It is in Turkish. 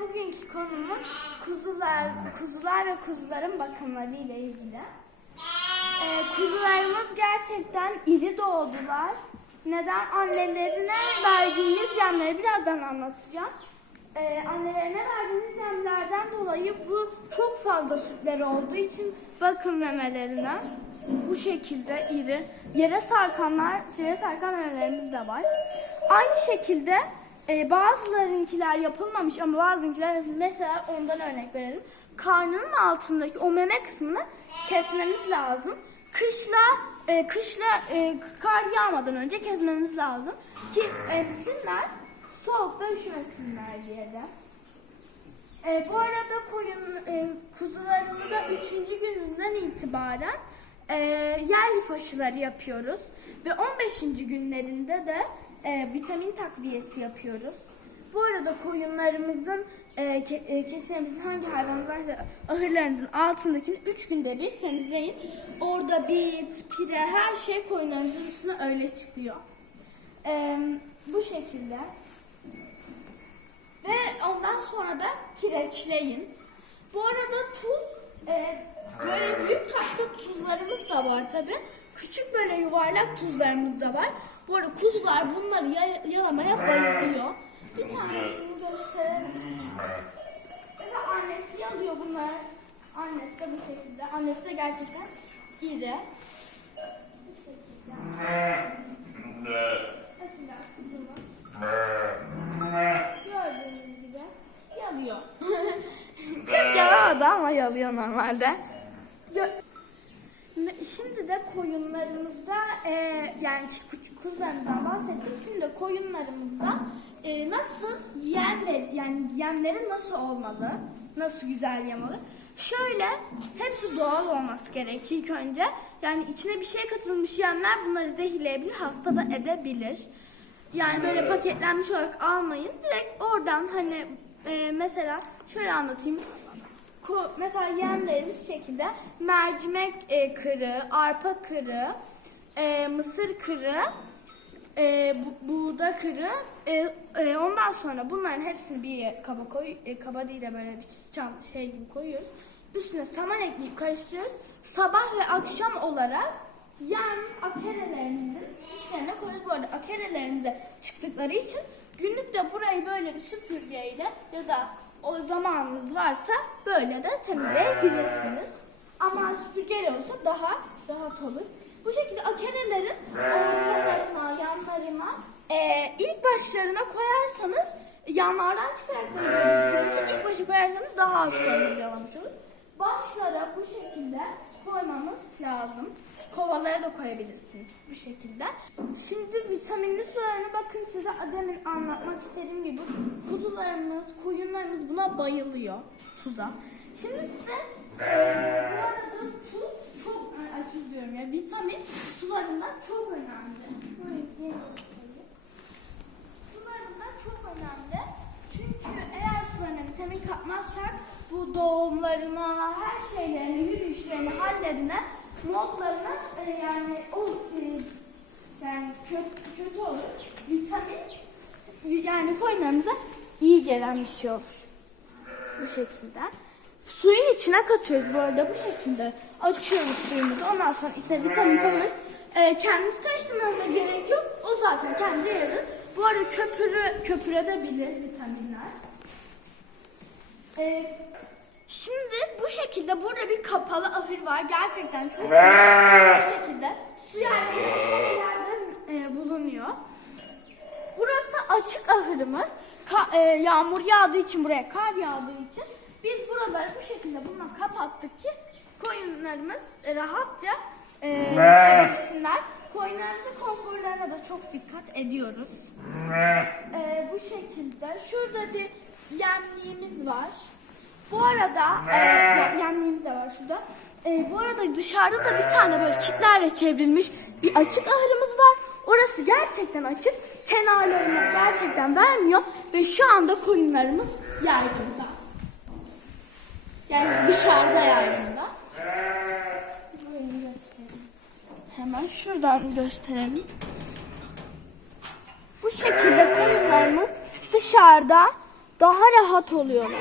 bugünkü konumuz kuzular, kuzular ve kuzuların bakımları ile ilgili. Ee, kuzularımız gerçekten iri doğdular. Neden? Annelerine verdiğimiz yemleri birazdan anlatacağım. Ee, annelerine verdiğimiz yemlerden dolayı bu çok fazla sütleri olduğu için bakım memelerine bu şekilde iri. Yere sarkanlar, yere sarkan memelerimiz de var. Aynı şekilde e, bazılarınkiler yapılmamış ama bazılarınkiler mesela ondan örnek verelim. Karnının altındaki o meme kısmını kesmeniz lazım. Kışla e, kışla e, kar yağmadan önce kesmeniz lazım ki emsinler soğukta üşümesinler diye de. E, bu arada koyun e, kuzularımıza üçüncü gününden itibaren e, yerli faşıları yapıyoruz ve 15. günlerinde de e, vitamin takviyesi yapıyoruz. Bu arada koyunlarımızın e, ke, e, kesimimizin hangi hayvanımız varsa ahırlarınızın altındakini 3 günde bir temizleyin. Orada bit, pire her şey koyunlarınızın üstüne öyle çıkıyor. E, bu şekilde. Ve ondan sonra da kireçleyin. Bu arada tuz, e, böyle büyük taşlı tuzlarımız da var tabi. Küçük böyle yuvarlak tuzlarımız da var. Bu arada kuzular bunları ya- yalamaya bayılıyor. Bir tanesini gösterelim. Mesela annesi yalıyor bunları. Annesi de bu şekilde. Annesi de gerçekten iri. Bu şekilde. Mesela kuzumuz. Gördüğünüz gibi yalıyor. Çok yalamadı ama yalıyor normalde. Şimdi de koyunlarımızda e, yani kuzularımızdan bahsettik. Şimdi de koyunlarımızda e, nasıl yem ver, yani yemleri nasıl olmalı? Nasıl güzel yem olur? Şöyle hepsi doğal olması gerekiyor ilk önce. Yani içine bir şey katılmış yemler bunları zehirleyebilir, hasta da edebilir. Yani böyle paketlenmiş olarak almayın. Direkt oradan hani e, mesela şöyle anlatayım. Mesela yemlerimiz şekilde mercimek e, kırı, arpa kırı, e, mısır kırı, e, bu- buğda kırı. e, e, ondan sonra bunların hepsini bir kaba koy, e, kaba değil de böyle bir çan şey gibi koyuyoruz. Üstüne saman ekleyip karıştırıyoruz. Sabah ve akşam olarak yem akerelerimizin içlerine koyuyoruz. Bu arada akerelerimize çıktıkları için günlük de burayı böyle bir süpürgeyle ya da o zamanınız varsa böyle de temizleyebilirsiniz. Ama süpürgeyle olsa daha rahat olur. Bu şekilde akerelerin ortalarına, yanlarına eee, ilk başlarına koyarsanız yanlardan için ilk başa koyarsanız daha az temizlemiş olur. Başlara bu şekilde koymamız lazım. Kovalara da koyabilirsiniz bu şekilde. Şimdi vitaminli sularına bakın size demin anlatmak istediğim gibi kuzularımız, koyunlarımız buna bayılıyor tuza. Şimdi size bu arada tuz çok ay diyorum ya vitamin sularında çok önemli. Böyle. Sularında çok önemli. Çünkü eğer sularına vitamin katmazsak bu doğumlarına, her şeylerine, yürüyüşlerine, hallerine, modlarına e, yani o e, yani kötü, kötü olur. Vitamin yani koyunlarımıza iyi gelen bir şey olur. Bu şekilde. Suyun içine katıyoruz bu arada bu şekilde. Açıyoruz suyumuzu. Ondan sonra içine vitamin koyuyoruz. Ee, kendiniz karıştırmanıza gerek yok. O zaten kendi yarı. Bu arada köpürü, köpürebilir vitaminler. Ee, şimdi bu şekilde burada bir kapalı ahır var. Gerçekten çok. Bu şekilde su yerleri e, bulunuyor. Burası açık ahırımız. Ka- e, yağmur yağdığı için buraya kar yağdığı için biz buraları bu şekilde bununla kapattık ki koyunlarımız e, rahatça e, yaşayabilsinler. Koyunlarımızın konforlarına da çok dikkat ediyoruz. E, bu şekilde şurada bir yemliğimiz var. Bu arada e, de var şurada. E, bu arada dışarıda da bir tane böyle çitlerle çevrilmiş bir açık ahırımız var. Orası gerçekten açık. Kenarlarına gerçekten vermiyor ve şu anda koyunlarımız yaygında. Yani dışarıda yaygında. Hemen şuradan gösterelim. Bu şekilde koyunlarımız dışarıda daha rahat oluyorlar.